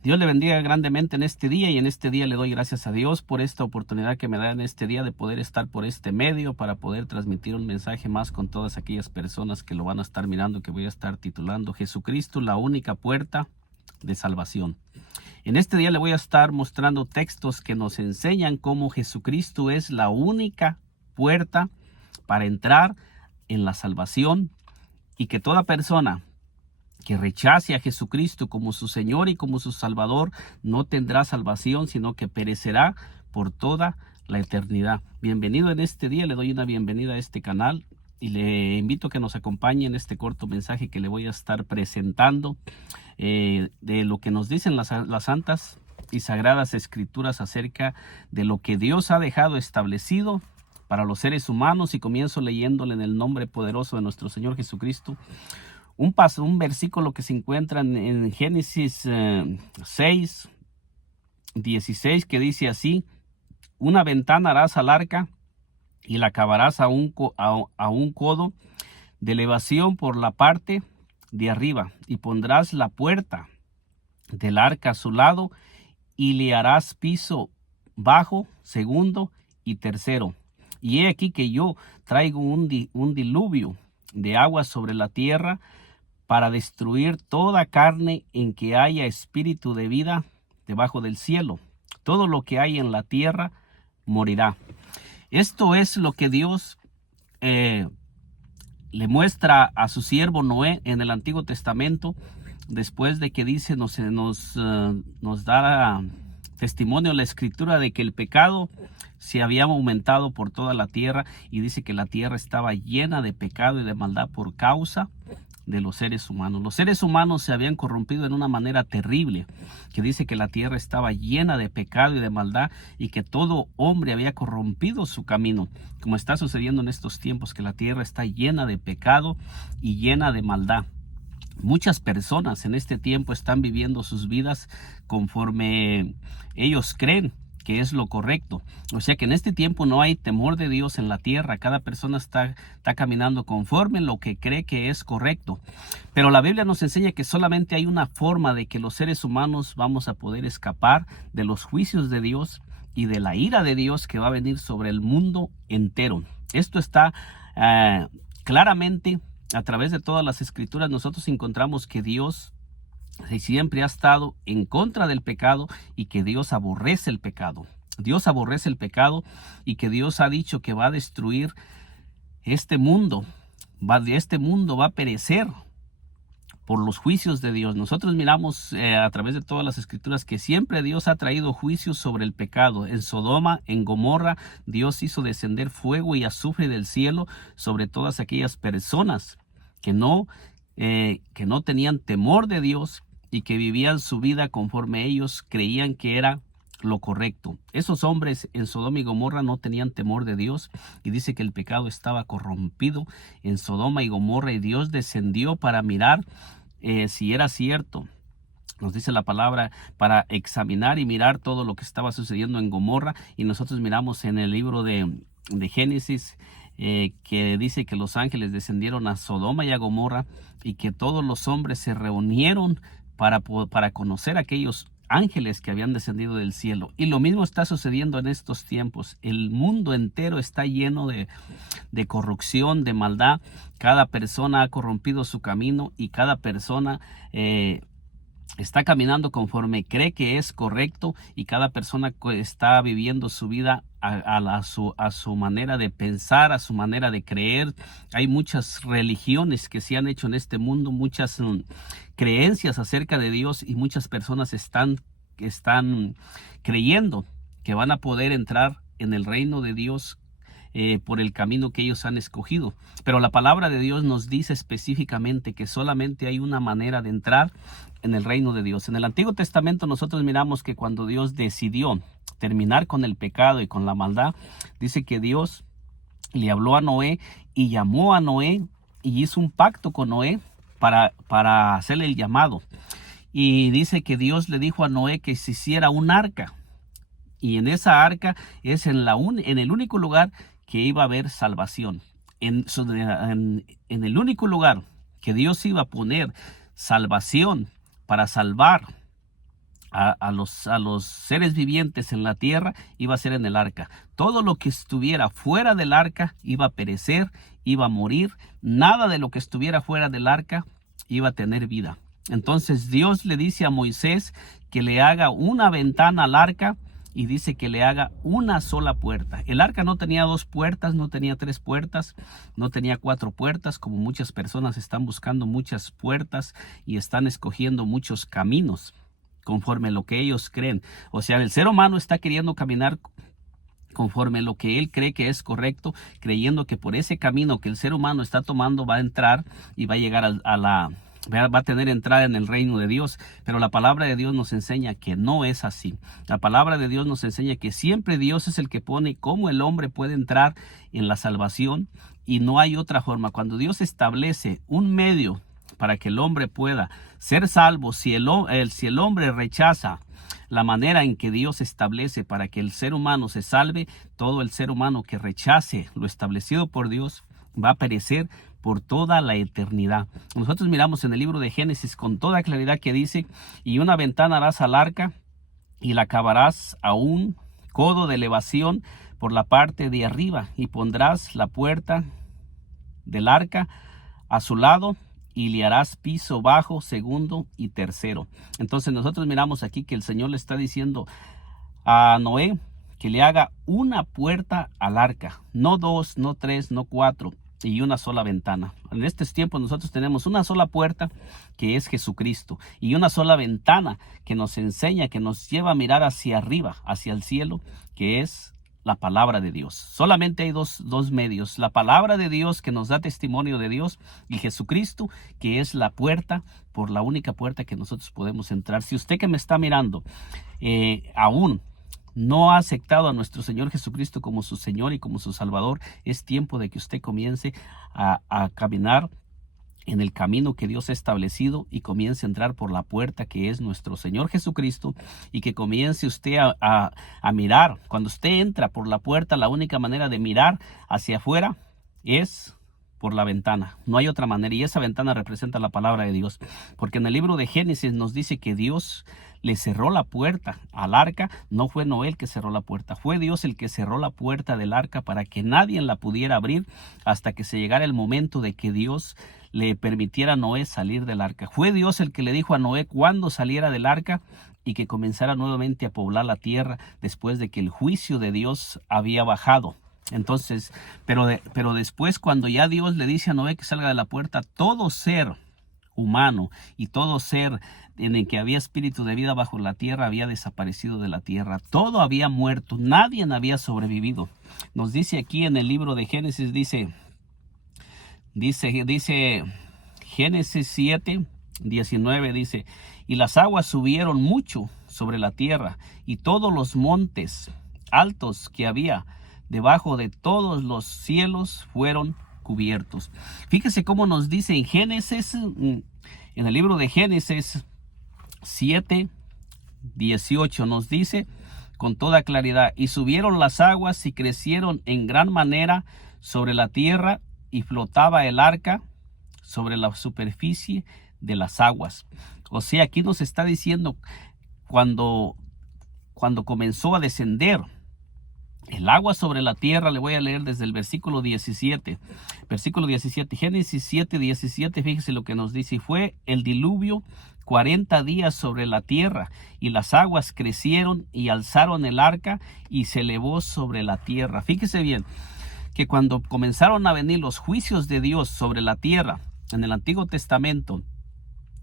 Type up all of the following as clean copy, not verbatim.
Dios le bendiga grandemente en este día, y en este día le doy gracias a Dios por esta oportunidad que me da en este día de poder estar por este medio para poder transmitir un mensaje más con todas aquellas personas que lo van a estar mirando, que voy a estar titulando Jesucristo, la única puerta de salvación. En este día le voy a estar mostrando textos que nos enseñan cómo Jesucristo es la única puerta para entrar en la salvación, y que toda persona que rechace a Jesucristo como su Señor y como su Salvador no tendrá salvación, sino que perecerá por toda la eternidad. Bienvenido en este día, le doy una bienvenida a este canal y le invito a que nos acompañe en este corto mensaje que le voy a estar presentando de lo que nos dicen las santas y sagradas escrituras acerca de lo que Dios ha dejado establecido para los seres humanos, y comienzo leyéndole en el nombre poderoso de nuestro Señor Jesucristo. Un versículo que se encuentra en Génesis 6, 16, que dice así: una ventana harás al arca y la acabarás a un codo de elevación por la parte de arriba, y pondrás la puerta del arca a su lado, y le harás piso bajo, segundo y tercero. Y he aquí que yo traigo un diluvio de agua sobre la tierra para destruir toda carne en que haya espíritu de vida debajo del cielo. Todo lo que hay en la tierra morirá. Esto es lo que Dios le muestra a su siervo Noé en el Antiguo Testamento, después de que dice, nos da testimonio la escritura de que el pecado se había aumentado por toda la tierra, y dice que la tierra estaba llena de pecado y de maldad por causa de los seres humanos. Los seres humanos se habían corrompido en una manera terrible, que dice que la tierra estaba llena de pecado y de maldad, y que todo hombre había corrompido su camino, como está sucediendo en estos tiempos, que la tierra está llena de pecado y llena de maldad. Muchas personas en este tiempo están viviendo sus vidas conforme ellos creen que es lo correcto. O sea que en este tiempo no hay temor de Dios en la tierra. Cada persona está caminando conforme lo que cree que es correcto. Pero la Biblia nos enseña que solamente hay una forma de que los seres humanos vamos a poder escapar de los juicios de Dios y de la ira de Dios que va a venir sobre el mundo entero. Esto está claramente a través de todas las escrituras. Nosotros encontramos que Dios siempre ha estado en contra del pecado, y que Dios aborrece el pecado. Dios aborrece el pecado, y que Dios ha dicho que va a destruir este mundo. Este mundo va a perecer por los juicios de Dios. Nosotros miramos a través de todas las escrituras que siempre Dios ha traído juicios sobre el pecado. En Sodoma, en Gomorra, Dios hizo descender fuego y azufre del cielo sobre todas aquellas personas que no tenían temor de Dios y que vivían su vida conforme ellos creían que era lo correcto. Esos hombres en Sodoma y Gomorra no tenían temor de Dios, y dice que el pecado estaba corrompido en Sodoma y Gomorra, y Dios descendió para mirar si era cierto. Nos dice la palabra para examinar y mirar todo lo que estaba sucediendo en Gomorra, y nosotros miramos en el libro de Génesis que dice que los ángeles descendieron a Sodoma y a Gomorra, y que todos los hombres se reunieron para conocer a aquellos ángeles que habían descendido del cielo. Y lo mismo está sucediendo en estos tiempos. El mundo entero está lleno de corrupción, de maldad. Cada persona ha corrompido su camino, y cada persona está caminando conforme cree que es correcto, y cada persona está viviendo su vida a su manera de pensar, a su manera de creer. Hay muchas religiones que se han hecho en este mundo, muchas creencias acerca de Dios, y muchas personas están creyendo que van a poder entrar en el reino de Dios por el camino que ellos han escogido. Pero la palabra de Dios nos dice específicamente que solamente hay una manera de entrar en el reino de Dios. En el Antiguo Testamento nosotros miramos que cuando Dios decidió terminar con el pecado y con la maldad, dice que Dios le habló a Noé y llamó a Noé y hizo un pacto con Noé para hacerle el llamado. Y dice que Dios le dijo a Noé que se hiciera un arca, y en esa arca es en el único lugar que iba a haber salvación. En el único lugar que Dios iba a poner salvación para salvar a los seres vivientes en la tierra iba a ser en el arca. Todo lo que estuviera fuera del arca iba a perecer, iba a morir. Nada de lo que estuviera fuera del arca iba a tener vida. Entonces Dios le dice a Moisés que le haga una ventana al arca y dice que le haga una sola puerta. El arca no tenía 2 puertas, no tenía 3 puertas, no tenía 4 puertas, como muchas personas están buscando muchas puertas y están escogiendo muchos caminos conforme lo que ellos creen. O sea, el ser humano está queriendo caminar conforme lo que él cree que es correcto, creyendo que por ese camino que el ser humano está tomando va a entrar y va a llegar va a tener entrada en el reino de Dios. Pero la palabra de Dios nos enseña que no es así. La palabra de Dios nos enseña que siempre Dios es el que pone cómo el hombre puede entrar en la salvación y no hay otra forma. Cuando Dios establece un medio para que el hombre pueda ser salvo, si el hombre rechaza la manera en que Dios establece para que el ser humano se salve, todo el ser humano que rechace lo establecido por Dios va a perecer por toda la eternidad. Nosotros miramos en el libro de Génesis con toda claridad que dice: y una ventana harás al arca y la acabarás a un codo de elevación por la parte de arriba y pondrás la puerta del arca a su lado y le harás piso bajo, segundo y tercero. Entonces nosotros miramos aquí que el Señor le está diciendo a Noé que le haga una puerta al arca, no 2, no 3, no 4 y una sola ventana. En estos tiempos nosotros tenemos una sola puerta que es Jesucristo y una sola ventana que nos enseña, que nos lleva a mirar hacia arriba, hacia el cielo, que es la palabra de Dios. Solamente hay dos medios: la palabra de Dios, que nos da testimonio de Dios, y Jesucristo, que es la puerta, por la única puerta que nosotros podemos entrar. Si usted que me está mirando aún no ha aceptado a nuestro Señor Jesucristo como su Señor y como su Salvador, es tiempo de que usted comience a caminar en el camino que Dios ha establecido y comience a entrar por la puerta que es nuestro Señor Jesucristo, y que comience usted a mirar. Cuando usted entra por la puerta, la única manera de mirar hacia afuera es por la ventana. No hay otra manera, y esa ventana representa la palabra de Dios, porque en el libro de Génesis nos dice que Dios le cerró la puerta al arca. No fue Noé el que cerró la puerta, fue Dios el que cerró la puerta del arca para que nadie la pudiera abrir hasta que se llegara el momento de que Dios le permitiera a Noé salir del arca. Fue Dios el que le dijo a Noé cuándo saliera del arca y que comenzara nuevamente a poblar la tierra después de que el juicio de Dios había bajado. Entonces, pero después, cuando ya Dios le dice a Noé que salga de la puerta, todo ser humano y todo ser en el que había espíritu de vida bajo la tierra había desaparecido de la tierra. Todo había muerto, nadie había sobrevivido. Nos dice aquí en el libro de Génesis, dice Génesis 7:19, dice: y las aguas subieron mucho sobre la tierra, y todos los montes altos que había debajo de todos los cielos fueron cubiertos. Fíjese cómo nos dice en Génesis, en el libro de Génesis 7:18, nos dice con toda claridad: y subieron las aguas y crecieron en gran manera sobre la tierra, y flotaba el arca sobre la superficie de las aguas. O sea, aquí nos está diciendo cuando comenzó a descender el agua sobre la tierra. Le voy a leer desde el versículo 17. Génesis 7:17, fíjese lo que nos dice: y fue el diluvio 40 días sobre la tierra, y las aguas crecieron y alzaron el arca y se elevó sobre la tierra. Fíjese bien que cuando comenzaron a venir los juicios de Dios sobre la tierra en el Antiguo Testamento,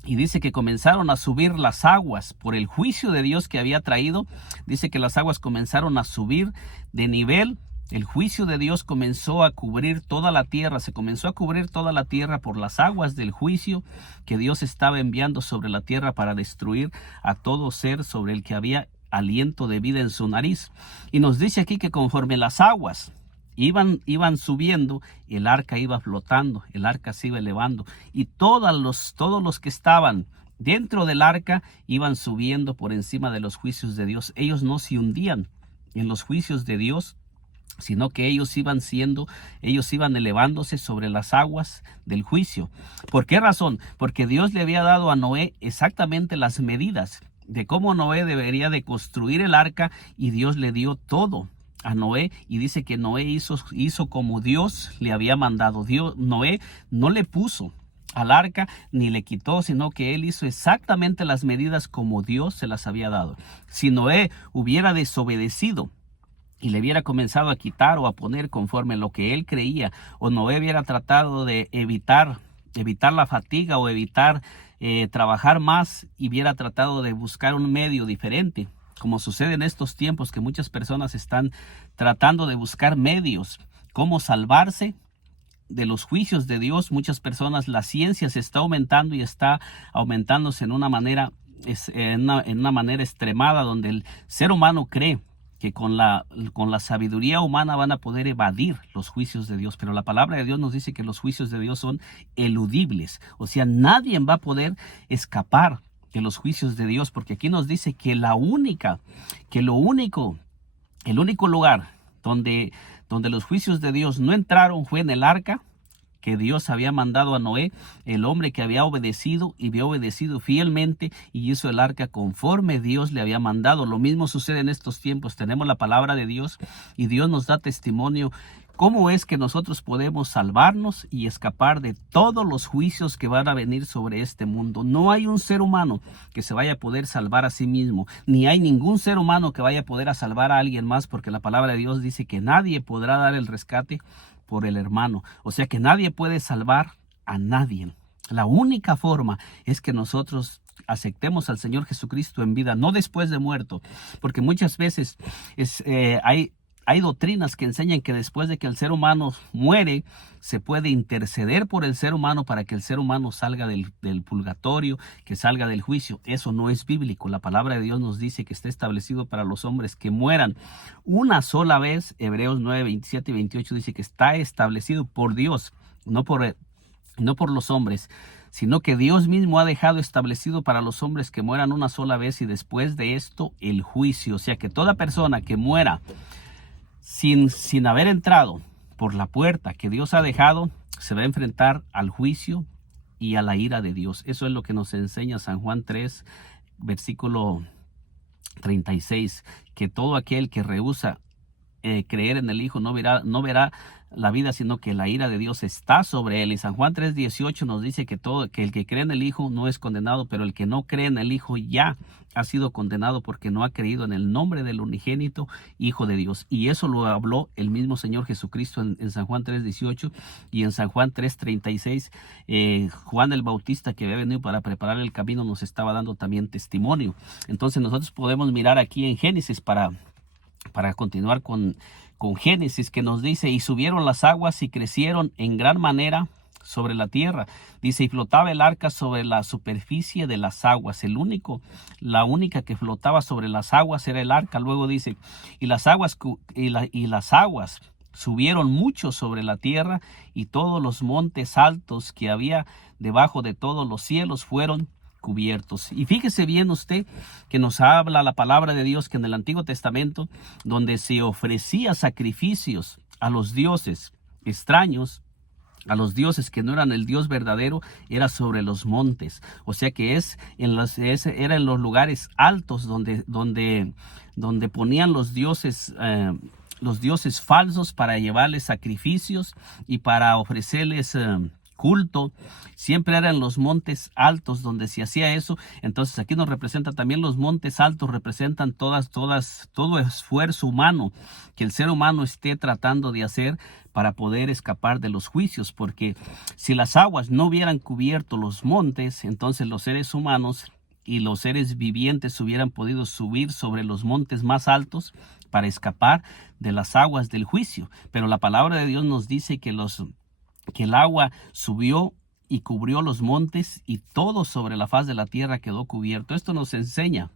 y dice que comenzaron a subir las aguas por el juicio de Dios que había traído, dice que las aguas comenzaron a subir de nivel. El juicio de Dios comenzó a cubrir toda la tierra, se comenzó a cubrir toda la tierra por las aguas del juicio que Dios estaba enviando sobre la tierra para destruir a todo ser sobre el que había aliento de vida en su nariz. Y nos dice aquí que conforme las aguas iban subiendo, el arca iba flotando, el arca se iba elevando, y todos los que estaban dentro del arca iban subiendo por encima de los juicios de Dios. Ellos no se hundían en los juicios de Dios, sino que ellos iban elevándose sobre las aguas del juicio. ¿Por qué razón? Porque Dios le había dado a Noé exactamente las medidas de cómo Noé debería de construir el arca, y Dios le dio todo a Noé, y dice que Noé hizo como Dios le había mandado. Noé no le puso al arca ni le quitó, sino que él hizo exactamente las medidas como Dios se las había dado. Si Noé hubiera desobedecido y le hubiera comenzado a quitar o a poner conforme lo que él creía, o Noé hubiera tratado de evitar la fatiga o evitar trabajar más, y hubiera tratado de buscar un medio diferente, como sucede en estos tiempos, que muchas personas están tratando de buscar medios, cómo salvarse de los juicios de Dios. Muchas personas, la ciencia se está aumentando y está aumentándose en una manera extremada, donde el ser humano cree que con la sabiduría humana van a poder evadir los juicios de Dios. Pero la palabra de Dios nos dice que los juicios de Dios son eludibles. O sea, nadie va a poder escapar de los juicios de Dios, porque aquí nos dice que el único lugar donde los juicios de Dios no entraron fue en el arca que Dios había mandado a Noé, el hombre que había obedecido fielmente y hizo el arca conforme Dios le había mandado. Lo mismo sucede en estos tiempos. Tenemos la palabra de Dios y Dios nos da testimonio cómo es que nosotros podemos salvarnos y escapar de todos los juicios que van a venir sobre este mundo. No hay un ser humano que se vaya a poder salvar a sí mismo, ni hay ningún ser humano que vaya a poder a salvar a alguien más, porque la palabra de Dios dice que nadie podrá dar el rescate por el hermano. O sea que nadie puede salvar a nadie. La única forma es que nosotros aceptemos al Señor Jesucristo en vida, no después de muerto, porque muchas veces hay doctrinas que enseñan que después de que el ser humano muere, se puede interceder por el ser humano para que el ser humano salga del purgatorio, que salga del juicio. Eso no es bíblico. La palabra de Dios nos dice que está establecido para los hombres que mueran una sola vez. Hebreos 9, 27 y 28 dice que está establecido por Dios, no por los hombres, sino que Dios mismo ha dejado establecido para los hombres que mueran una sola vez, y después de esto el juicio. O sea que toda persona que muera sin haber entrado por la puerta que Dios ha dejado, se va a enfrentar al juicio y a la ira de Dios. Eso es lo que nos enseña San Juan 3, versículo 36, que todo aquel que rehúsa creer en el Hijo no verá la vida, sino que la ira de Dios está sobre él. Y San Juan 3:18 nos dice que el que cree en el Hijo no es condenado, pero el que no cree en el Hijo ya ha sido condenado, porque no ha creído en el nombre del unigénito Hijo de Dios. Y eso lo habló el mismo Señor Jesucristo en San Juan 3:18, y en San Juan 3:36 Juan el Bautista, que había venido para preparar el camino, nos estaba dando también testimonio. Entonces nosotros podemos mirar aquí en Génesis para continuar con Génesis, que nos dice: y subieron las aguas y crecieron en gran manera sobre la tierra. Dice: y flotaba el arca sobre la superficie de las aguas. La única que flotaba sobre las aguas era el arca. Luego dice: y las aguas subieron mucho sobre la tierra, y todos los montes altos que había debajo de todos los cielos fueron cubiertos. Y fíjese bien usted que nos habla la palabra de Dios que en el Antiguo Testamento, donde se ofrecía sacrificios a los dioses extraños, a los dioses que no eran el Dios verdadero, era sobre los montes. O sea que era en los lugares altos donde ponían los dioses falsos para llevarles sacrificios y para ofrecerles culto. Siempre eran los montes altos donde se hacía eso. Entonces aquí nos representa también los montes altos, representan todo esfuerzo humano que el ser humano esté tratando de hacer para poder escapar de los juicios, porque si las aguas no hubieran cubierto los montes, entonces los seres humanos y los seres vivientes hubieran podido subir sobre los montes más altos para escapar de las aguas del juicio. Pero la palabra de Dios nos dice que el agua subió y cubrió los montes, y todo sobre la faz de la tierra quedó cubierto. Esto nos enseña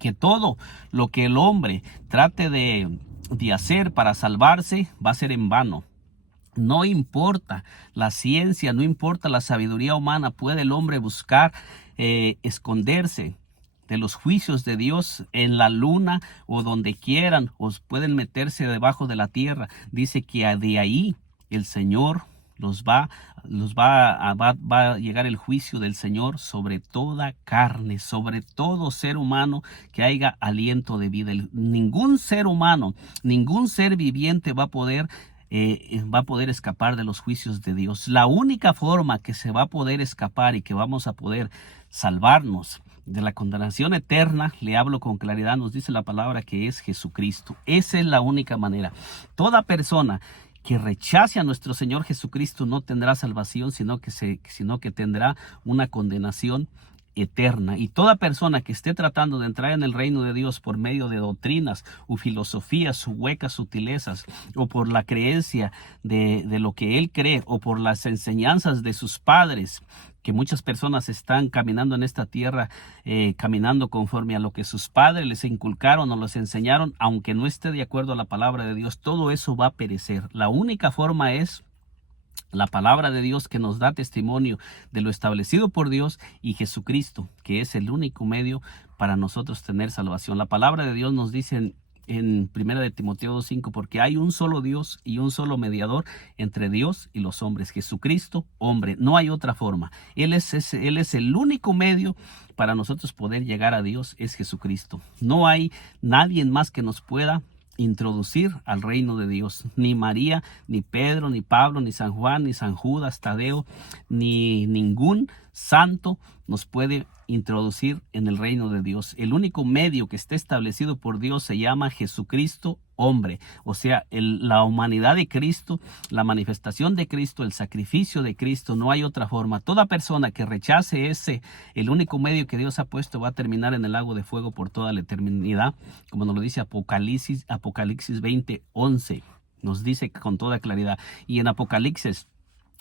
que todo lo que el hombre trate de hacer para salvarse va a ser en vano. No importa la ciencia, no importa la sabiduría humana, puede el hombre buscar esconderse de los juicios de Dios en la luna o donde quieran, o pueden meterse debajo de la tierra. Dice que de ahí el Señor va a llegar el juicio del Señor sobre toda carne, sobre todo ser humano que haya aliento de vida. Ningún ser humano, ningún ser viviente va a poder escapar de los juicios de Dios. La única forma que se va a poder escapar y que vamos a poder salvarnos de la condenación eterna, le hablo con claridad, nos dice la palabra que es Jesucristo. Esa es la única manera. Toda persona que rechace a nuestro Señor Jesucristo no tendrá salvación, sino que tendrá una condenación eterna. Y toda persona que esté tratando de entrar en el reino de Dios por medio de doctrinas o filosofías o huecas sutilezas, o por la creencia de lo que él cree, o por las enseñanzas de sus padres, que muchas personas están caminando en esta tierra, caminando conforme a lo que sus padres les inculcaron o les enseñaron, aunque no esté de acuerdo a la palabra de Dios, todo eso va a perecer. La única forma es la palabra de Dios, que nos da testimonio de lo establecido por Dios, y Jesucristo, que es el único medio para nosotros tener salvación. La palabra de Dios nos dice en 1 de Timoteo 2:5, porque hay un solo Dios y un solo mediador entre Dios y los hombres, Jesucristo, hombre. No hay otra forma. Él es el único medio para nosotros poder llegar a Dios, es Jesucristo. No hay nadie más que nos pueda introducir al reino de Dios. Ni María, ni Pedro, ni Pablo, ni San Juan, ni San Judas Tadeo, ni ningún santo nos puede introducir en el reino de Dios. El único medio que está establecido por Dios se llama Jesucristo, hombre. O sea, la humanidad de Cristo, la manifestación de Cristo, el sacrificio de Cristo. No hay otra forma. Toda persona que rechace el único medio que Dios ha puesto, va a terminar en el lago de fuego por toda la eternidad, como nos lo dice Apocalipsis 20:11. Nos dice con toda claridad. Y en Apocalipsis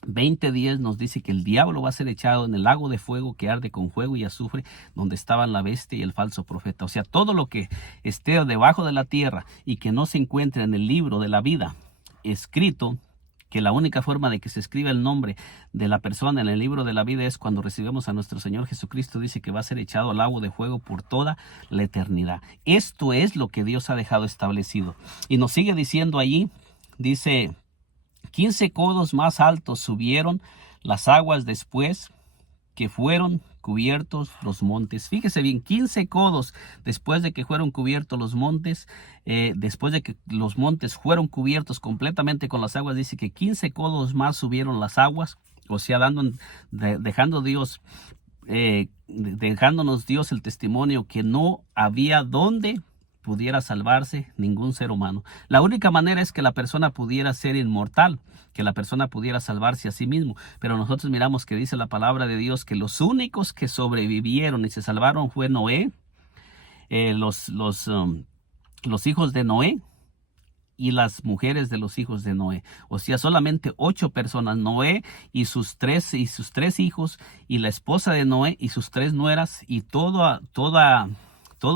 20:10 nos dice que el diablo va a ser echado en el lago de fuego que arde con fuego y azufre, donde estaban la bestia y el falso profeta. O sea, todo lo que esté debajo de la tierra y que no se encuentre en el libro de la vida escrito, que la única forma de que se escriba el nombre de la persona en el libro de la vida es cuando recibimos a nuestro Señor Jesucristo, dice que va a ser echado al lago de fuego por toda la eternidad. Esto es lo que Dios ha dejado establecido. Y nos sigue diciendo allí, dice: 15 codos más altos subieron las aguas después que fueron cubiertos los montes. Fíjese bien, 15 codos después de que fueron cubiertos los montes, después de que los montes fueron cubiertos completamente con las aguas, dice que 15 codos más subieron las aguas. O sea, dejándonos Dios el testimonio que no había donde pudiera salvarse ningún ser humano. La única manera es que la persona pudiera ser inmortal, que la persona pudiera salvarse a sí mismo. Pero nosotros miramos que dice la palabra de Dios que los únicos que sobrevivieron y se salvaron fue Noé, los hijos de Noé y las mujeres de los hijos de Noé. O sea, solamente 8 personas: Noé y sus tres hijos, y la esposa de Noé y sus 3 nueras, y todo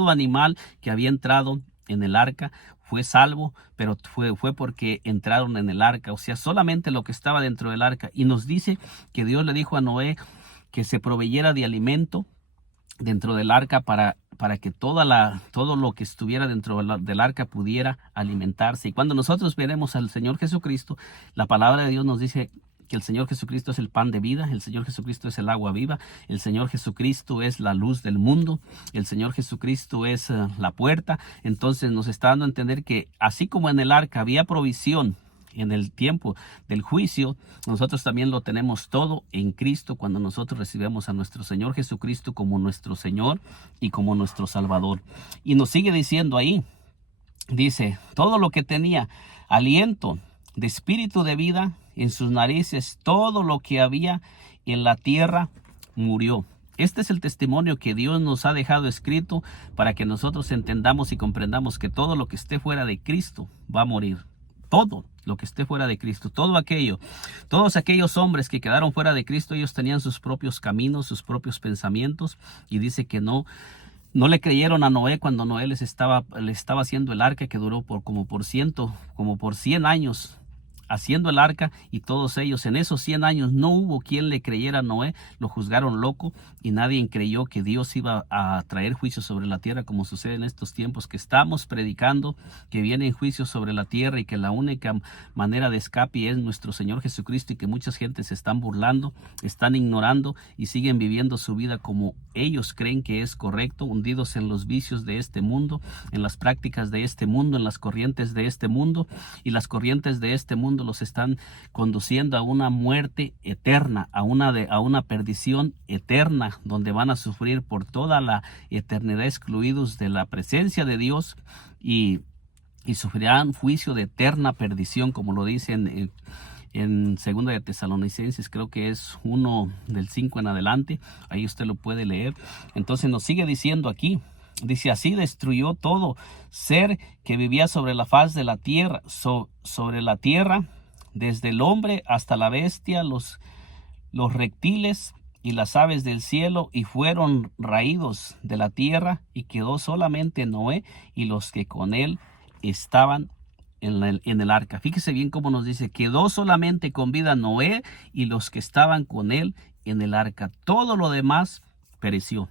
animal que había entrado en el arca fue salvo, pero fue porque entraron en el arca. O sea, solamente lo que estaba dentro del arca. Y nos dice que Dios le dijo a Noé que se proveyera de alimento dentro del arca para que todo lo que estuviera dentro del arca pudiera alimentarse. Y cuando nosotros veremos al Señor Jesucristo, la palabra de Dios nos dice que el Señor Jesucristo es el pan de vida, el Señor Jesucristo es el agua viva, el Señor Jesucristo es la luz del mundo, el Señor Jesucristo es la puerta. Entonces nos está dando a entender que así como en el arca había provisión en el tiempo del juicio, nosotros también lo tenemos todo en Cristo cuando nosotros recibimos a nuestro Señor Jesucristo como nuestro Señor y como nuestro Salvador. Y nos sigue diciendo ahí, dice: todo lo que tenía aliento de espíritu de vida en sus narices, todo lo que había en la tierra murió. Este es el testimonio que Dios nos ha dejado escrito para que nosotros entendamos y comprendamos que todo lo que esté fuera de Cristo va a morir. Todo lo que esté fuera de Cristo, todos aquellos hombres que quedaron fuera de Cristo, ellos tenían sus propios caminos, sus propios pensamientos, y dice que no le creyeron a Noé cuando Noé le estaba haciendo el arca, que duró por 100 años haciendo el arca, y todos ellos en esos 100 años no hubo quien le creyera a Noé, lo juzgaron loco y nadie creyó que Dios iba a traer juicio sobre la tierra, como sucede en estos tiempos que estamos predicando, que vienen juicios sobre la tierra y que la única manera de escape es nuestro Señor Jesucristo, y que muchas gentes se están burlando, están ignorando y siguen viviendo su vida como ellos creen que es correcto, hundidos en los vicios de este mundo, en las prácticas de este mundo, en las corrientes de este mundo, y las corrientes de este mundo los están conduciendo a una muerte eterna, a una perdición eterna, donde van a sufrir por toda la eternidad excluidos de la presencia de Dios, y sufrirán juicio de eterna perdición, como lo dicen en segunda de Tesalonicenses, creo que es 1 del 5 en adelante. Ahí usted lo puede leer. Entonces nos sigue diciendo aquí, dice: así destruyó todo ser que vivía sobre la faz de la tierra, sobre la tierra, desde el hombre hasta la bestia, los reptiles y las aves del cielo, y fueron raídos de la tierra, y quedó solamente Noé y los que con él estaban en el arca. Fíjese bien cómo nos dice: quedó solamente con vida Noé y los que estaban con él en el arca. Todo lo demás pereció.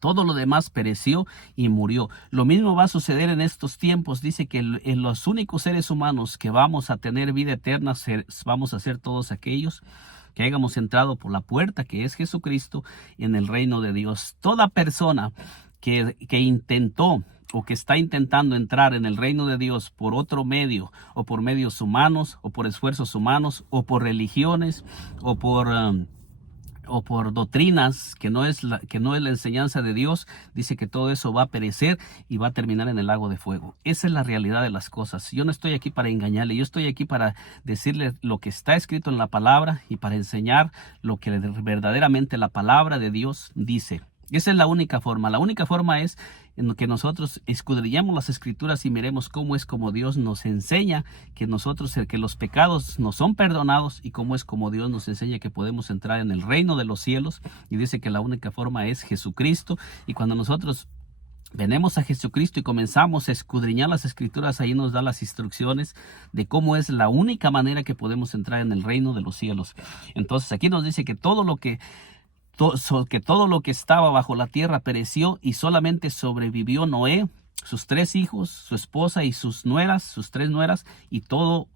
Todo lo demás pereció y murió. Lo mismo va a suceder en estos tiempos. Dice que en los únicos seres humanos que vamos a tener vida eterna vamos a ser todos aquellos que hayamos entrado por la puerta, que es Jesucristo, en el reino de Dios. Toda persona que intentó o que está intentando entrar en el reino de Dios por otro medio, o por medios humanos, o por esfuerzos humanos, o por religiones, o por doctrinas que no es la enseñanza de Dios, dice que todo eso va a perecer y va a terminar en el lago de fuego. Esa es la realidad de las cosas. Yo no estoy aquí para engañarle, yo estoy aquí para decirle lo que está escrito en la palabra y para enseñar lo que verdaderamente la palabra de Dios dice. Esa es la única forma. La única forma es en que nosotros escudriñamos las escrituras y miremos cómo es como Dios nos enseña que que los pecados nos son perdonados, y cómo es como Dios nos enseña que podemos entrar en el reino de los cielos. Y dice que la única forma es Jesucristo. Y cuando nosotros venemos a Jesucristo y comenzamos a escudriñar las escrituras, ahí nos da las instrucciones de cómo es la única manera que podemos entrar en el reino de los cielos. Entonces aquí nos dice que todo lo que estaba bajo la tierra pereció, y solamente sobrevivió Noé, sus 3 hijos, su esposa y sus 3 nueras, y todo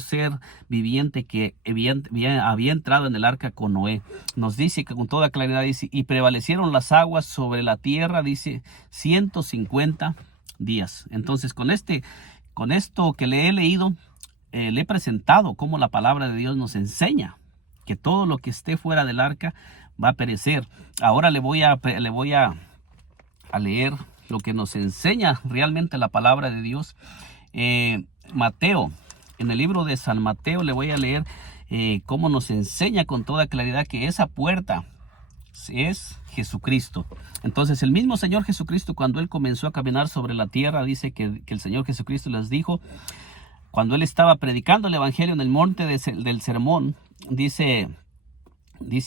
ser viviente que había entrado en el arca con Noé. Nos dice que con toda claridad, dice: y prevalecieron las aguas sobre la tierra, dice, 150 días. Entonces con esto que le he leído, le he presentado cómo la palabra de Dios nos enseña que todo lo que esté fuera del arca va a perecer. Ahora le voy a leer lo que nos enseña realmente la palabra de Dios. Mateo, en el libro de San Mateo, le voy a leer cómo nos enseña con toda claridad que esa puerta es Jesucristo. Entonces el mismo Señor Jesucristo, cuando Él comenzó a caminar sobre la tierra, dice que el Señor Jesucristo les dijo, cuando Él estaba predicando el evangelio en el monte del sermón, dice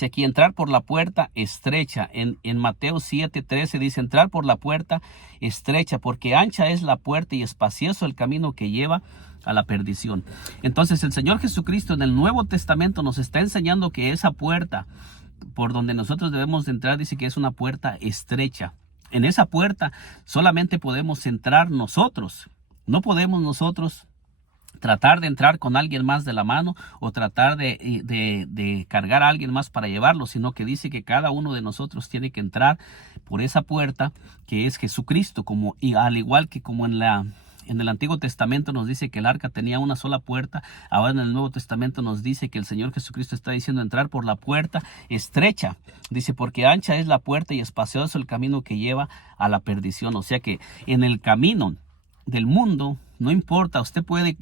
aquí: entrar por la puerta estrecha. En Mateo 7:13 dice: entrar por la puerta estrecha, porque ancha es la puerta y espacioso el camino que lleva a la perdición. Entonces el Señor Jesucristo en el Nuevo Testamento nos está enseñando que esa puerta por donde nosotros debemos de entrar, dice que es una puerta estrecha. En esa puerta solamente podemos entrar nosotros. No podemos nosotros tratar de entrar con alguien más de la mano, o tratar de cargar a alguien más para llevarlo, sino que dice que cada uno de nosotros tiene que entrar por esa puerta que es Jesucristo, y al igual que como en el Antiguo Testamento nos dice que el arca tenía una sola puerta, ahora en el Nuevo Testamento nos dice que el Señor Jesucristo está diciendo entrar por la puerta estrecha. Dice: porque ancha es la puerta y espacioso el camino que lleva a la perdición. O sea que en el camino del mundo, no importa, usted puede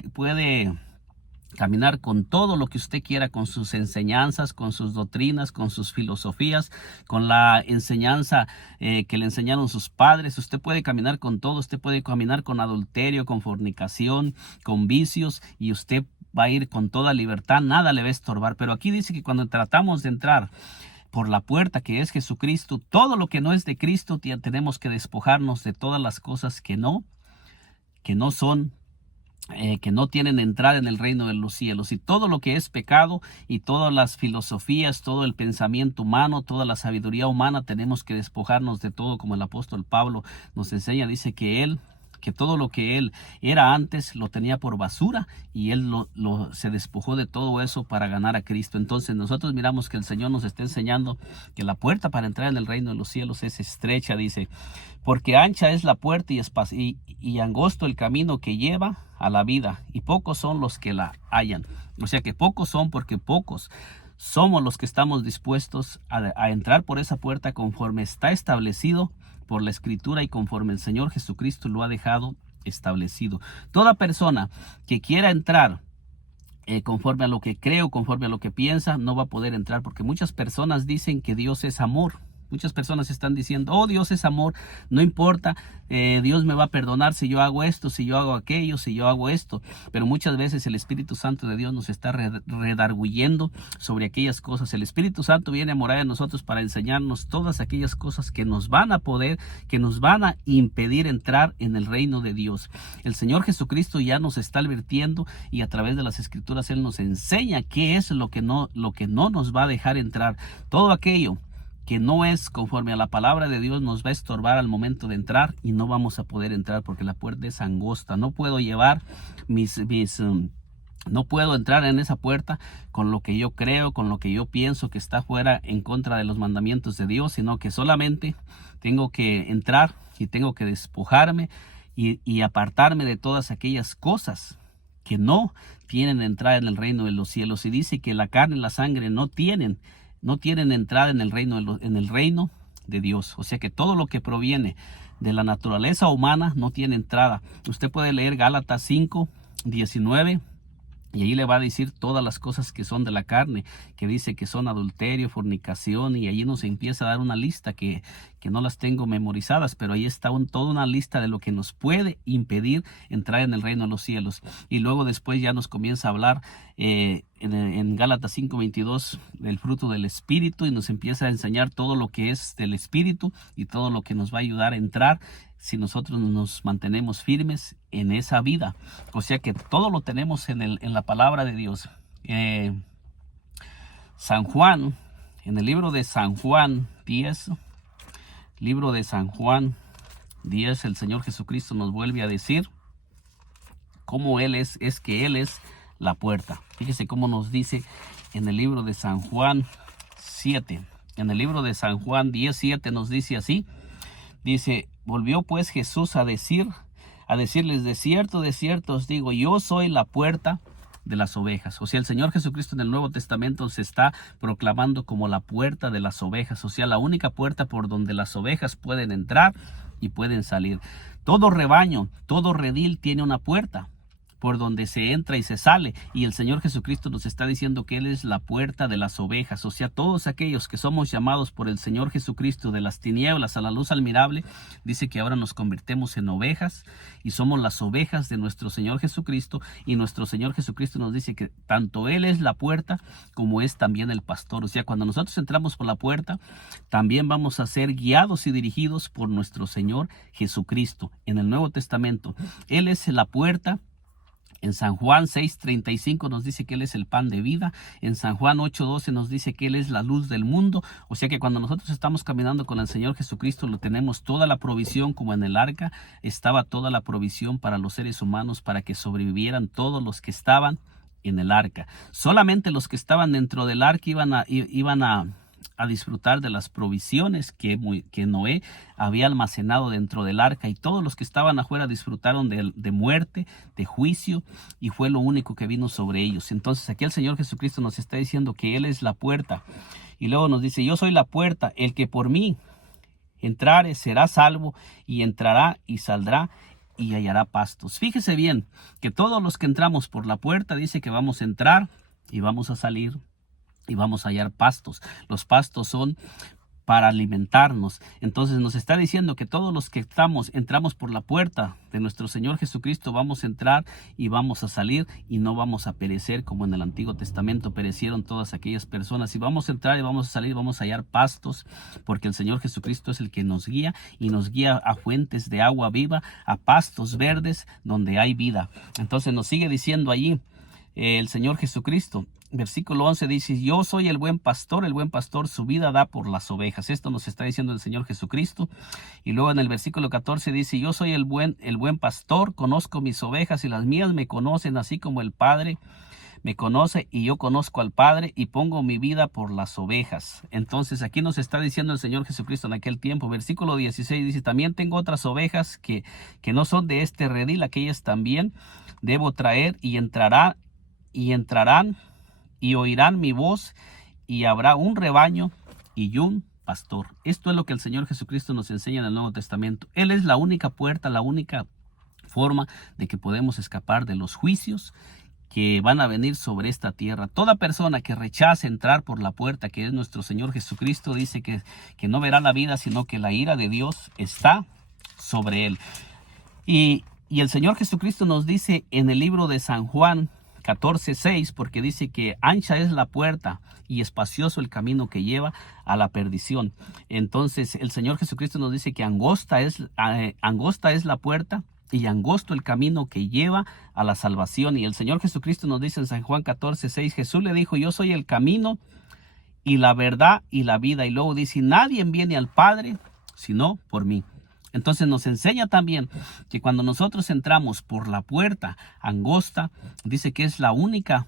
caminar con todo lo que usted quiera, con sus enseñanzas, con sus doctrinas, con sus filosofías, con la enseñanza que le enseñaron sus padres. Usted puede caminar con todo, usted puede caminar con adulterio, con fornicación, con vicios, y usted va a ir con toda libertad, nada le va a estorbar. Pero aquí dice que cuando tratamos de entrar por la puerta que es Jesucristo, todo lo que no es de Cristo, tenemos que despojarnos de todas las cosas que no son que no tienen entrada en el reino de los cielos. Y todo lo que es pecado y todas las filosofías, todo el pensamiento humano, toda la sabiduría humana, tenemos que despojarnos de todo, como el apóstol Pablo nos enseña. Dice que todo lo que él era antes lo tenía por basura, y él se despojó de todo eso para ganar a Cristo. Entonces nosotros miramos que el Señor nos está enseñando que la puerta para entrar en el reino de los cielos es estrecha. Dice, porque ancha es la puerta y angosto el camino que lleva a la vida, y pocos son los que la hallan. O sea que pocos son, porque pocos somos los que estamos dispuestos a entrar por esa puerta conforme está establecido por la Escritura y conforme el Señor Jesucristo lo ha dejado establecido. Toda persona que quiera entrar conforme a lo que cree o conforme a lo que piensa, no va a poder entrar, porque muchas personas dicen que Dios es amor. Muchas personas están diciendo, oh, Dios es amor, no importa, Dios me va a perdonar si yo hago esto, si yo hago aquello, si yo hago esto. Pero muchas veces el Espíritu Santo de Dios nos está redarguyendo sobre aquellas cosas. El Espíritu Santo viene a morar en nosotros para enseñarnos todas aquellas cosas que nos van a impedir entrar en el reino de Dios. El Señor Jesucristo ya nos está advirtiendo, y a través de las Escrituras Él nos enseña qué es lo que no nos va a dejar entrar. Todo aquello que no es conforme a la palabra de Dios nos va a estorbar al momento de entrar, y no vamos a poder entrar porque la puerta es angosta. No puedo llevar no puedo entrar en esa puerta con lo que yo creo, con lo que yo pienso que está fuera, en contra de los mandamientos de Dios, sino que solamente tengo que entrar y tengo que despojarme y apartarme de todas aquellas cosas que no tienen entrada en el reino de los cielos. Y dice que la carne y la sangre no tienen entrada en el reino de Dios. O sea que todo lo que proviene de la naturaleza humana no tiene entrada. Usted puede leer Gálatas 5:19, y ahí le va a decir todas las cosas que son de la carne, que dice que son adulterio, fornicación, y allí nos empieza a dar una lista que no las tengo memorizadas, pero ahí está toda una lista de lo que nos puede impedir entrar en el reino de los cielos. Y luego después ya nos comienza a hablar en Gálatas 5:22 del fruto del Espíritu, y nos empieza a enseñar todo lo que es del Espíritu y todo lo que nos va a ayudar a entrar si nosotros nos mantenemos firmes en esa vida. O sea que todo lo tenemos en la palabra de Dios. San Juan, en el libro de San Juan 10, el Señor Jesucristo nos vuelve a decir cómo Él es que Él es la puerta. Fíjese cómo nos dice en el libro de San Juan 7. En el libro de San Juan 10:7 nos dice así. Dice, volvió pues Jesús a decirles, de cierto os digo, yo soy la puerta de las ovejas. O sea, el Señor Jesucristo en el Nuevo Testamento se está proclamando como la puerta de las ovejas. O sea, la única puerta por donde las ovejas pueden entrar y pueden salir. Todo rebaño, todo redil tiene una puerta por donde se entra y se sale, y el Señor Jesucristo nos está diciendo que Él es la puerta de las ovejas. O sea, todos aquellos que somos llamados por el Señor Jesucristo de las tinieblas a la luz admirable, dice que ahora nos convertimos en ovejas, y somos las ovejas de nuestro Señor Jesucristo, y nuestro Señor Jesucristo nos dice que tanto Él es la puerta como es también el pastor. O sea, cuando nosotros entramos por la puerta, también vamos a ser guiados y dirigidos por nuestro Señor Jesucristo. En el Nuevo Testamento, Él es la puerta. En San Juan 6:35 nos dice que Él es el pan de vida. En San Juan 8:12 nos dice que Él es la luz del mundo. O sea que cuando nosotros estamos caminando con el Señor Jesucristo, lo tenemos toda la provisión, como en el arca estaba toda la provisión para los seres humanos, para que sobrevivieran todos los que estaban en el arca. Solamente los que estaban dentro del arca iban a disfrutar de las provisiones que Noé había almacenado dentro del arca, y todos los que estaban afuera disfrutaron de muerte, de juicio, y fue lo único que vino sobre ellos. Entonces aquí el Señor Jesucristo nos está diciendo que Él es la puerta, y luego nos dice, yo soy la puerta, el que por mí entrare será salvo, y entrará y saldrá y hallará pastos. Fíjese bien que todos los que entramos por la puerta, dice que vamos a entrar y vamos a salir y vamos a hallar pastos. Los pastos son para alimentarnos. Entonces nos está diciendo que todos los que entramos por la puerta de nuestro Señor Jesucristo, vamos a entrar y vamos a salir y no vamos a perecer como en el Antiguo Testamento perecieron todas aquellas personas. Y vamos a entrar y vamos a salir, vamos a hallar pastos, porque el Señor Jesucristo es el que nos guía y nos guía a fuentes de agua viva, a pastos verdes donde hay vida. Entonces nos sigue diciendo allí el Señor Jesucristo. Versículo 11 dice: yo soy el buen pastor su vida da por las ovejas. Esto nos está diciendo el Señor Jesucristo. Y luego en el versículo 14 dice: yo soy el buen pastor, conozco mis ovejas y las mías me conocen, así como el Padre me conoce y yo conozco al Padre y pongo mi vida por las ovejas. Entonces aquí nos está diciendo el Señor Jesucristo en aquel tiempo. Versículo 16 dice: también tengo otras ovejas que no son de este redil, aquellas también debo traer y entrarán y oirán mi voz, y habrá un rebaño y un pastor. Esto es lo que el Señor Jesucristo nos enseña en el Nuevo Testamento. Él es la única puerta, la única forma de que podemos escapar de los juicios que van a venir sobre esta tierra. Toda persona que rechace entrar por la puerta, que es nuestro Señor Jesucristo, dice que no verá la vida, sino que la ira de Dios está sobre él. Y el Señor Jesucristo nos dice en el libro de San Juan 14:6, porque dice que ancha es la puerta y espacioso el camino que lleva a la perdición. Entonces el Señor Jesucristo nos dice que angosta es la puerta y angosto el camino que lleva a la salvación. Y el Señor Jesucristo nos dice en San Juan 14:6, Jesús le dijo: yo soy el camino y la verdad y la vida. Y luego dice: nadie viene al Padre sino por mí. Entonces nos enseña también que cuando nosotros entramos por la puerta angosta, dice que es la única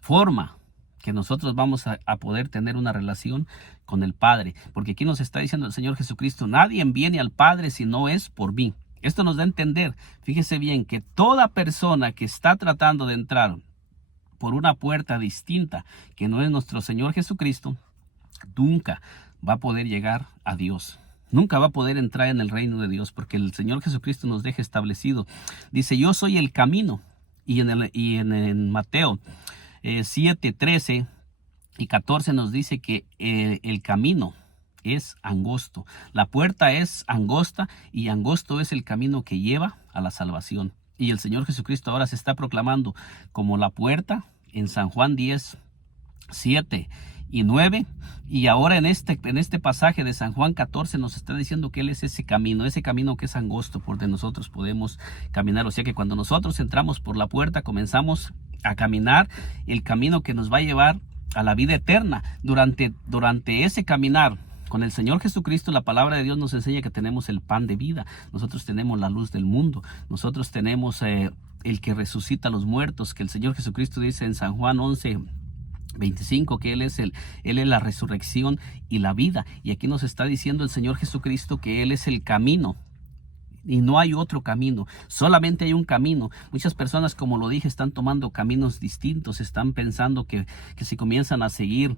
forma que nosotros vamos a poder tener una relación con el Padre. Porque aquí nos está diciendo el Señor Jesucristo: nadie viene al Padre si no es por mí. Esto nos da a entender, fíjese bien, que toda persona que está tratando de entrar por una puerta distinta que no es nuestro Señor Jesucristo, nunca va a poder llegar a Dios. Nunca va a poder entrar en el reino de Dios, porque el Señor Jesucristo nos deja establecido. Dice: yo soy el camino. Y en Mateo 7:13 y 14 nos dice que el camino es angosto. La puerta es angosta y angosto es el camino que lleva a la salvación. Y el Señor Jesucristo ahora se está proclamando como la puerta en San Juan 10:7 y 9, y ahora en este pasaje de San Juan 14 nos está diciendo que Él es ese camino que es angosto por donde nosotros podemos caminar. O sea que cuando nosotros entramos por la puerta, comenzamos a caminar el camino que nos va a llevar a la vida eterna. Durante ese caminar con el Señor Jesucristo, la palabra de Dios nos enseña que tenemos el pan de vida. Nosotros tenemos la luz del mundo. Nosotros tenemos el que resucita a los muertos, que el Señor Jesucristo dice en San Juan 11:25 que Él es la resurrección y la vida. Y aquí nos está diciendo el Señor Jesucristo que Él es el camino. Y no hay otro camino, solamente hay un camino. Muchas personas, como lo dije, están tomando caminos distintos. Están pensando que si comienzan a seguir,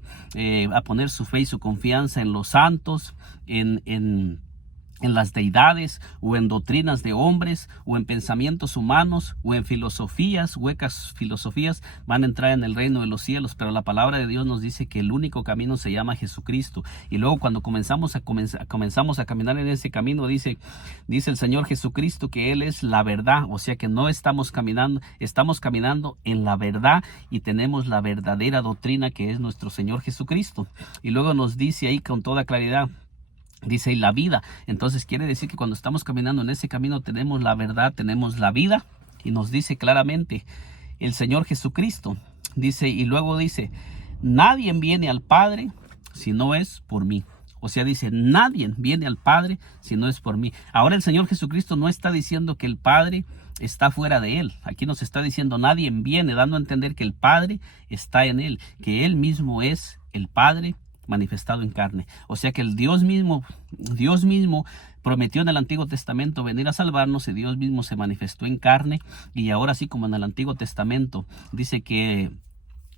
a poner su fe y su confianza en los santos, en las deidades, o en doctrinas de hombres, o en pensamientos humanos, o en filosofías, huecas filosofías, van a entrar en el reino de los cielos. Pero la palabra de Dios nos dice que el único camino se llama Jesucristo. Y luego cuando comenzamos a caminar en ese camino, dice el Señor Jesucristo que Él es la verdad. O sea que no estamos caminando en la verdad, y tenemos la verdadera doctrina que es nuestro Señor Jesucristo. Y luego nos dice ahí con toda claridad, dice: y la vida. Entonces quiere decir que cuando estamos caminando en ese camino tenemos la verdad, tenemos la vida. Y nos dice claramente el Señor Jesucristo, dice, y luego dice: nadie viene al Padre si no es por mí. O sea, dice: nadie viene al Padre si no es por mí. Ahora el Señor Jesucristo no está diciendo que el Padre está fuera de Él. Aquí nos está diciendo: nadie viene, dando a entender que el Padre está en Él, que Él mismo es el Padre manifestado en carne. O sea que el Dios mismo prometió en el Antiguo Testamento venir a salvarnos, y Dios mismo se manifestó en carne. Y ahora, así como en el Antiguo Testamento dice que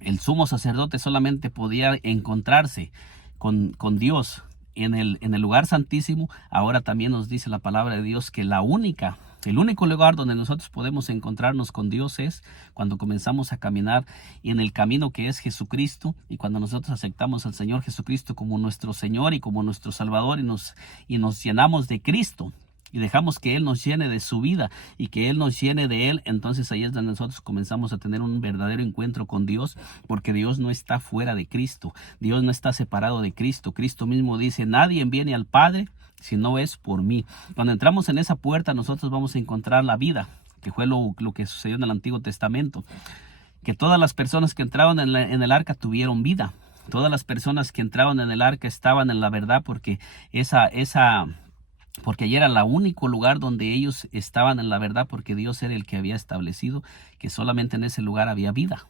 el sumo sacerdote solamente podía encontrarse con Dios en el lugar santísimo, ahora también nos dice la palabra de Dios que la única El único lugar donde nosotros podemos encontrarnos con Dios es cuando comenzamos a caminar en el camino que es Jesucristo, y cuando nosotros aceptamos al Señor Jesucristo como nuestro Señor y como nuestro Salvador, y nos llenamos de Cristo y dejamos que Él nos llene de su vida y que Él nos llene de Él. Entonces ahí es donde nosotros comenzamos a tener un verdadero encuentro con Dios, porque Dios no está fuera de Cristo, Dios no está separado de Cristo. Cristo mismo dice: nadie viene al Padre si no es por mí. Cuando entramos en esa puerta, nosotros vamos a encontrar la vida, que fue lo que sucedió en el Antiguo Testamento, que todas las personas que entraban en el arca tuvieron vida. Todas las personas que entraban en el arca estaban en la verdad, porque porque allí era el único lugar donde ellos estaban en la verdad, porque Dios era el que había establecido que solamente en ese lugar había vida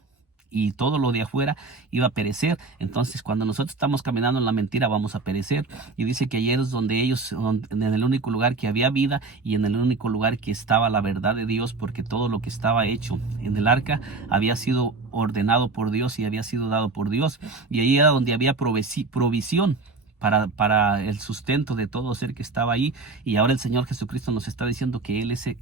y todo lo de afuera iba a perecer. Entonces, cuando nosotros estamos caminando en la mentira, vamos a perecer. Y dice que allí es donde ellos, en el único lugar que había vida y en el único lugar que estaba la verdad de Dios, porque todo lo que estaba hecho en el arca había sido ordenado por Dios y había sido dado por Dios. Y allí era donde había provisión para el sustento de todo ser que estaba ahí. Y ahora el Señor Jesucristo nos está diciendo que Él se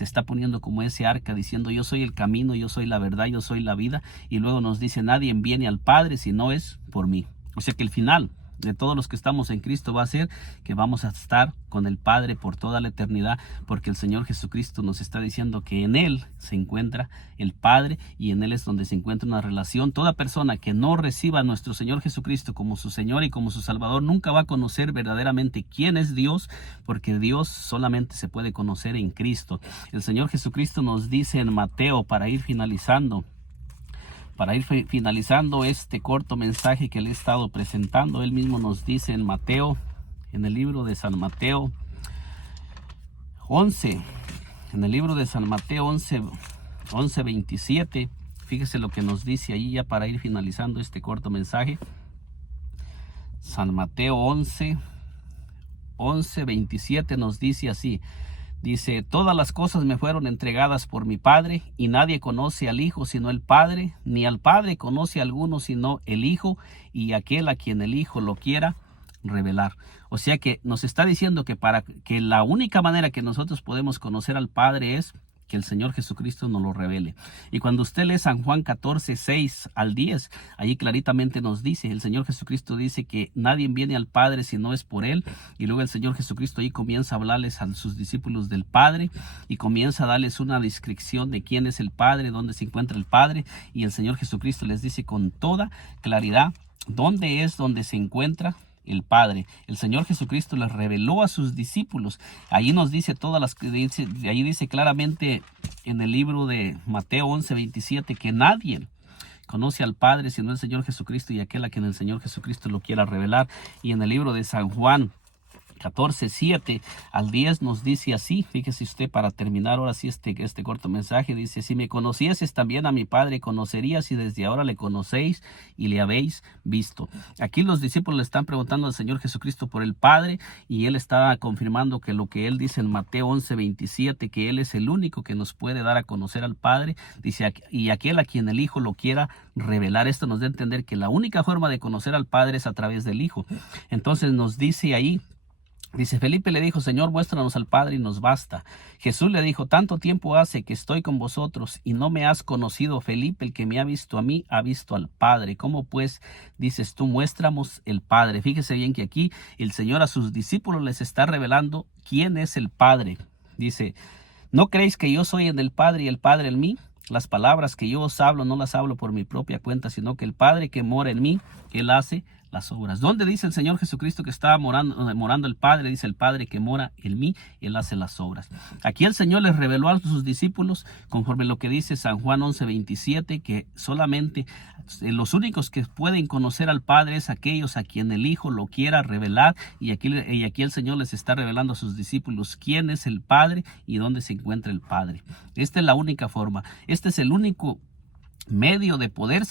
está poniendo como ese arca, diciendo: yo soy el camino, yo soy la verdad, yo soy la vida. Y luego nos dice: nadie viene al Padre si no es por mí. O sea que el final de todos los que estamos en Cristo va a ser que vamos a estar con el Padre por toda la eternidad, porque el Señor Jesucristo nos está diciendo que en Él se encuentra el Padre y en Él es donde se encuentra una relación. Toda persona que no reciba a nuestro Señor Jesucristo como su Señor y como su Salvador nunca va a conocer verdaderamente quién es Dios, porque Dios solamente se puede conocer en Cristo. El Señor Jesucristo nos dice en Mateo, para ir finalizando este corto mensaje que le he estado presentando, Él mismo nos dice en Mateo, en el libro de San Mateo 11, en el libro de San Mateo 11:27, fíjese lo que nos dice ahí, ya para ir finalizando este corto mensaje. San Mateo 11:27 nos dice así. Dice: todas las cosas me fueron entregadas por mi Padre, y nadie conoce al Hijo sino el Padre, ni al Padre conoce a alguno sino el Hijo, y aquel a quien el Hijo lo quiera revelar. O sea que nos está diciendo que la única manera que nosotros podemos conocer al Padre es que el Señor Jesucristo nos lo revele. Y cuando usted lee San Juan 14:6-10, ahí claritamente nos dice, el Señor Jesucristo dice que nadie viene al Padre si no es por Él. Y luego el Señor Jesucristo ahí comienza a hablarles a sus discípulos del Padre y comienza a darles una descripción de quién es el Padre, dónde se encuentra el Padre. Y el Señor Jesucristo les dice con toda claridad dónde se encuentra el Padre. El Señor Jesucristo les reveló a sus discípulos. Ahí nos dice ahí dice claramente en el libro de Mateo 11:27 que nadie conoce al Padre sino el Señor Jesucristo y aquel a quien el Señor Jesucristo lo quiera revelar. Y en el libro de San Juan 14:7-10 nos dice así, fíjese usted, para terminar ahora sí este corto mensaje, dice: si me conocieses también a mi Padre conocerías, y desde ahora le conocéis y le habéis visto. Aquí los discípulos le están preguntando al Señor Jesucristo por el Padre, y Él está confirmando que lo que Él dice en Mateo 11:27, que Él es el único que nos puede dar a conocer al Padre, dice: y aquel a quien el Hijo lo quiera revelar. Esto nos da a entender que la única forma de conocer al Padre es a través del Hijo. Entonces nos dice ahí, dice: Felipe le dijo: Señor, muéstranos al Padre y nos basta. Jesús le dijo: tanto tiempo hace que estoy con vosotros y no me has conocido, Felipe. El que me ha visto a mí ha visto al Padre. ¿Cómo pues dices tú, muéstranos el Padre? Fíjese bien que aquí el Señor a sus discípulos les está revelando quién es el Padre. Dice: ¿no creéis que yo soy en el Padre y el Padre en mí? Las palabras que yo os hablo no las hablo por mi propia cuenta, sino que el Padre que mora en mí, Él hace las obras. ¿Dónde dice el Señor Jesucristo que estaba morando el Padre? Dice: el Padre que mora en mí, Él hace las obras. Aquí el Señor les reveló a sus discípulos, conforme lo que dice San Juan 11:27, que solamente los únicos que pueden conocer al Padre es aquellos a quien el Hijo lo quiera revelar. Y aquí el Señor les está revelando a sus discípulos quién es el Padre y dónde se encuentra el Padre. Esta es la única forma. Este es el único medio de poder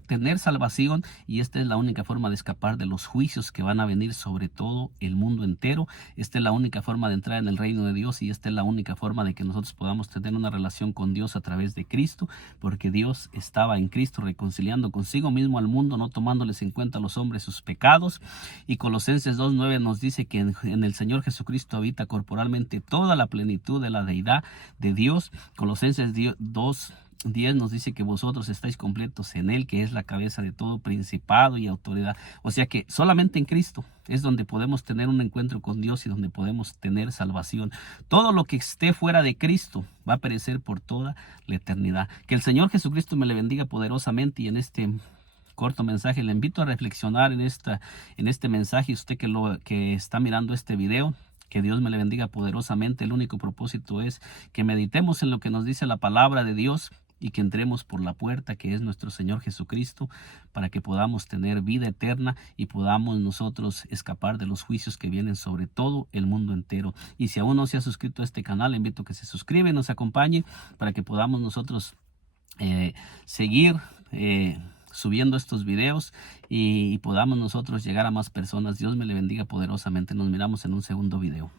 tener salvación, y esta es la única forma de escapar de los juicios que van a venir sobre todo el mundo entero. Esta es la única forma de entrar en el reino de Dios, y esta es la única forma de que nosotros podamos tener una relación con Dios a través de Cristo, porque Dios estaba en Cristo reconciliando consigo mismo al mundo, no tomándoles en cuenta a los hombres sus pecados. Y Colosenses 2:9 nos dice que en el Señor Jesucristo habita corporalmente toda la plenitud de la deidad de Dios. Colosenses 2:10 nos dice que vosotros estáis completos en Él, que es la cabeza de todo principado y autoridad. O sea que solamente en Cristo es donde podemos tener un encuentro con Dios y donde podemos tener salvación. Todo lo que esté fuera de Cristo va a perecer por toda la eternidad. Que el Señor Jesucristo me le bendiga poderosamente, y en este corto mensaje le invito a reflexionar en este mensaje. Usted que está mirando este video, que Dios me le bendiga poderosamente. El único propósito es que meditemos en lo que nos dice la palabra de Dios y que entremos por la puerta que es nuestro Señor Jesucristo, para que podamos tener vida eterna y podamos nosotros escapar de los juicios que vienen sobre todo el mundo entero. Y si aún no se ha suscrito a este canal, le invito a que se suscriba y nos acompañe para que podamos nosotros seguir subiendo estos videos y podamos nosotros llegar a más personas. Dios me le bendiga poderosamente. Nos miramos en un segundo video.